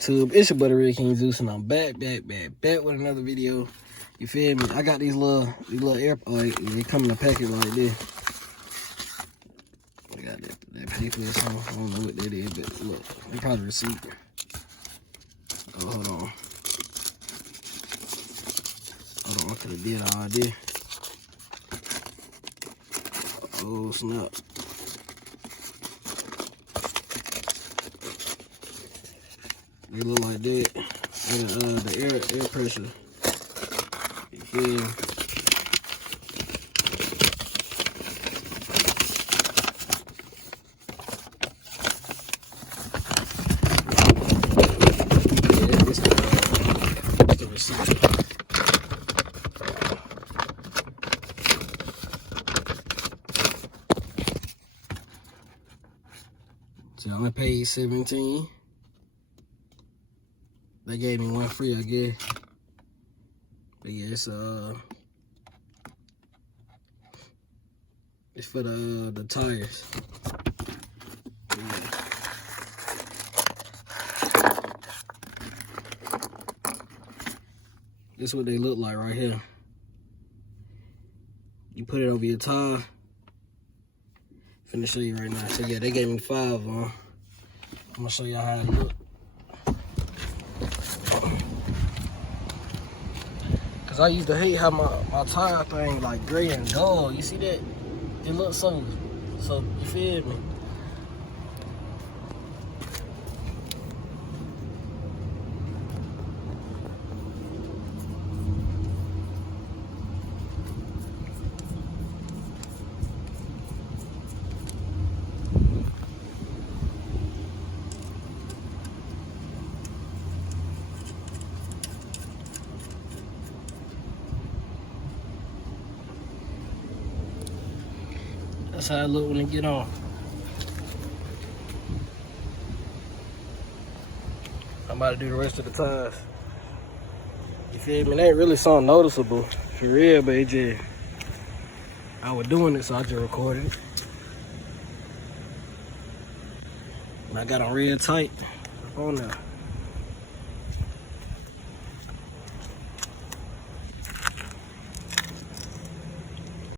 It's your buddy Red King Zeus, and I'm back with another video. You feel me? I got these little air, they come in a packet like this. I got that paper or something. I don't know what that is, but look, they probably receipt. Oh, hold on, I could have did all this. Oh snap. They look like that. And the air pressure. You feel me? Yeah, this the receipt. So I only paid $17. They gave me one free, I guess. But yeah, it's for the tires. Yeah. This is what they look like right here. You put it over your tire. Finna show you right now. So yeah, they gave me 5 on. I'm gonna show y'all how it look. I used to hate how my tire thing like gray and dull. You see that? It looks so you feel me? That's how it look when it get on. I'm about to do the rest of the tires. You feel me? It ain't really something noticeable for real, but it just, I was doing it, so I just recorded it. I got them real tight up on there.